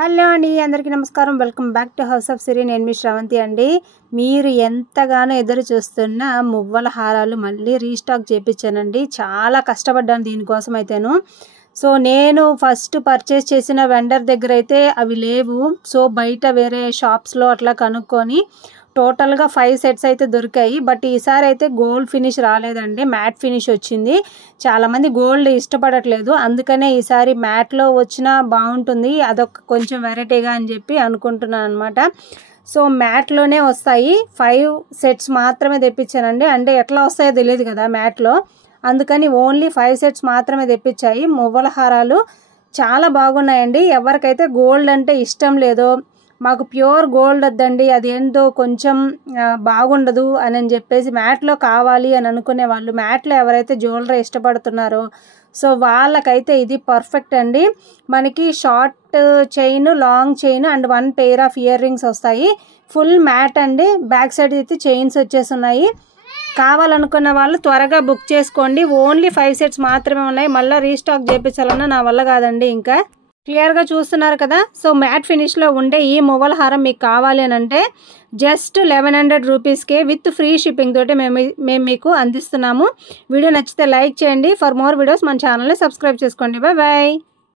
Hello అండి, అందరికీ నమస్కారం. Welcome back to house of Siri. నేను మీ శ్రవంతి అండి. మీరు ఎంతగానో ఎదురు చూస్తున్న మువ్వల హారాలు మళ్ళీ రీస్టాక్ చేయించానండి. చాలా కష్టపడ్డాను దీనికోసం అయితేను. సో నేను ఫస్ట్ పర్చేస్ చేసిన వెండర్ దగ్గర అయితే అవి లేవు. సో బయట వేరే షాప్స్లో అట్లా కనుక్కొని టోటల్గా 5 సెట్స్ అయితే దొరికాయి. బట్ ఈసారి అయితే గోల్డ్ ఫినిష్ రాలేదండి, మ్యాట్ ఫినిష్ వచ్చింది. చాలామంది గోల్డ్ ఇష్టపడట్లేదు, అందుకనే ఈసారి మ్యాట్లో వచ్చినా బాగుంటుంది, అదొక కొంచెం వెరైటీగా అని చెప్పి అనుకుంటున్నాను అనమాట. సో మ్యాట్లోనే వస్తాయి. 5 సెట్స్ మాత్రమే తెప్పించానండి. అంటే ఎట్లా వస్తాయో తెలియదు కదా మ్యాట్లో, అందుకని ఓన్లీ 5 సెట్స్ మాత్రమే తెప్పించాయి. మువ్వల హారాలు చాలా బాగున్నాయండి. ఎవరికైతే గోల్డ్ అంటే ఇష్టం లేదో, మాకు ప్యూర్ గోల్డ్ వద్దండి, అదేంటో కొంచెం బాగుండదు అని చెప్పేసి మ్యాట్లో కావాలి అని అనుకునే వాళ్ళు, మ్యాట్లో ఎవరైతే జ్యువెలరీ ఇష్టపడుతున్నారో సో వాళ్ళకైతే ఇది పర్ఫెక్ట్ అండి. మనకి short chain, long chain and 1 pair of ear rings వస్తాయి. ఫుల్ మ్యాట్ అండి. బ్యాక్ సైడ్ అయితే చైన్స్ వచ్చేస్తున్నాయి. కావాలనుకున్న వాళ్ళు త్వరగా బుక్ చేసుకోండి. ఓన్లీ 5 సెట్స్ మాత్రమే ఉన్నాయి. మళ్ళీ రీస్టాక్ చేయించాలన్నా నా వల్ల కాదండి. ఇంకా క్లియర్గా చూస్తున్నారు కదా. సో మ్యాట్ ఫినిష్లో ఉండే ఈ మువ్వల హారం మీకు కావాలి అని అంటే జస్ట్ 1100 రూపీస్కే విత్ ఫ్రీ షిప్పింగ్ తోటి మేము మీకు అందిస్తున్నాము. వీడియో నచ్చితే లైక్ చేయండి. ఫర్ మోర్ వీడియోస్ మన ఛానల్ని సబ్స్క్రైబ్ చేసుకోండి. Bye bye.